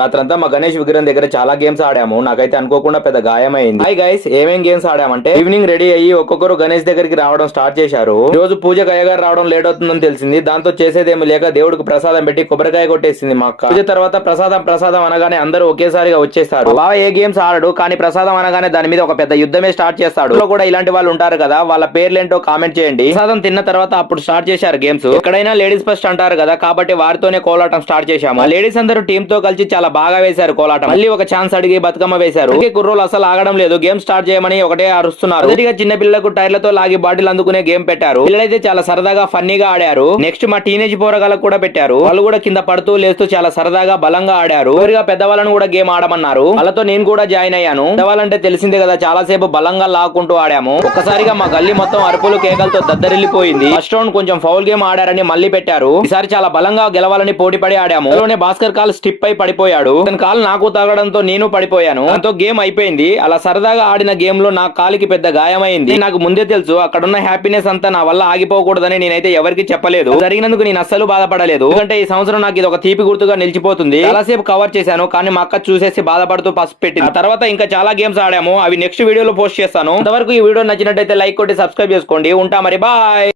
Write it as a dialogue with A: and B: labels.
A: రాత్రంతా మా గణేష్ విగ్రహం దగ్గర చాలా గేమ్స్ ఆడాము. నాకైతే అనుకోకుండా పెద్ద గాయమైంది. హాయ్ గైస్ ఏమేం గేమ్స్ ఆడామంటే ఈవినింగ్ రెడీ అయ్యి ఒక్కొక్కరు గణేష్ దగ్గరికి రావడం స్టార్ట్ చేశారు. ఈ రోజు పూజకు అయ్యగారు రావడం లేట్ అవుతుందని తెలిసింది. దాంతో చేసేదేమి లేక దేవుడికి ప్రసాదం పెట్టి కొబ్బరికాయ కొట్టేసింది మా అక్క. పూజ తర్వాత ప్రసాదం ప్రసాదం అనగానే అందరూ ఒకేసారిగా వచ్చేస్తారు. బావ ఏ గేమ్స్ ఆడడు కానీ ప్రసాదం అనగానే దాని మీద ఒక పెద్ద యుద్ధమే స్టార్ట్ చేస్తాడు. కూడా ఇలాంటి వాళ్ళు ఉంటారు కదా వాళ్ళ పేర్లేంటో కామెంట్ చేయండి. ప్రసాదం తిన్న తర్వాత అప్పుడు స్టార్ట్ చేశారు గేమ్స్ ఎక్కడైనా లేడీస్ ఫస్ట్ అంటారు కదా కాబట్టి వారితోనే కోలాటం స్టార్ట్ చేశాము. లేడీస్ అందరూ టీమ్తో కలిసి చాలా బాగా వేశారు కోలాటం. మళ్ళీ ఒక ఛాన్స్ అడిగి బతుకమ్మ వేశారు. అందుకే కుర్రోలు అసలు ఆగడం లేదు. గేమ్ స్టార్ట్ చేయమని ఒకటే అరుస్తున్నారు. మొదటిగా చిన్న పిల్లలకు టైర్లతో లాగి బాటిల్ అందుకునే గేమ్ పెట్టారు. పిల్లలైతే చాలా సరదాగా ఫన్నీగా ఆడారు. నెక్స్ట్ మా టీనేజ్ పోరగాలకు కూడా పెట్టారు. వాళ్ళు కూడా కింద పడుతూ లేస్తూ చాలా సరదాగా బలంగా ఆడారు. చివరిగా పెద్దవాళ్ళను కూడా గేమ్ ఆడమన్నారు. వాళ్ళతో నేను కూడా జాయిన్ అయ్యాను. పెద్దవాళ్ళంటే తెలిసిందే కదా చాలా సేపు బలంగా లాక్కుంటూ ఆడాము. ఒక్కసారిగా మా గల్లీ మొత్తం అరుపులు కేకలతో దద్దరిల్లిపోయింది. ఫస్ట్ రౌండ్ కొంచెం ఫౌల్ గేమ్ ఆడారని మళ్ళీ పెట్టారు. ఈసారి చాలా బలంగా గెలవాలని పోటీ పడి ఆడాము భాస్కర్ కాల్ స్టిప్ అయి పడిపోయాడు అతని కాలు నాకు తగలడంతో నేను పడిపోయాను. దాంతో గేమ్ అయిపోయింది. అలా సరదాగా ఆడిన గేమ్లో నా కాలికి పెద్ద గాయమైంది. నాకు ముందే తెలుసు అక్కడున్న హ్యాపీనెస్ అంతా నా వల్ల ఆగిపోకూడదని నేనైతే ఎవరికి చెప్పలేదు. జరిగినందుకు నేను అస్సలు బాధపడలేదు. ఎందుకంటే ఈ సంవత్సరం నాకు ఇది ఒక తీపి గుర్తుగా నిలిచిపోతుంది. చాలాసేపు కవర్ చేశాను కానీ మా అక్క చూసేసి బాధపడుతూ పసుపు పెట్టింది. తర్వాత ఇంకా చాలా గేమ్స్ ఆడాము. అవి నెక్స్ట్ వీడియోలో పోస్ట్ చేస్తాను. అంతవరకు ఈ వీడియో నచ్చినట్టయితే లైక్ కొట్టి సబ్స్క్రైబ్ చేసుకోండి. ఉంటా మరి బాయ్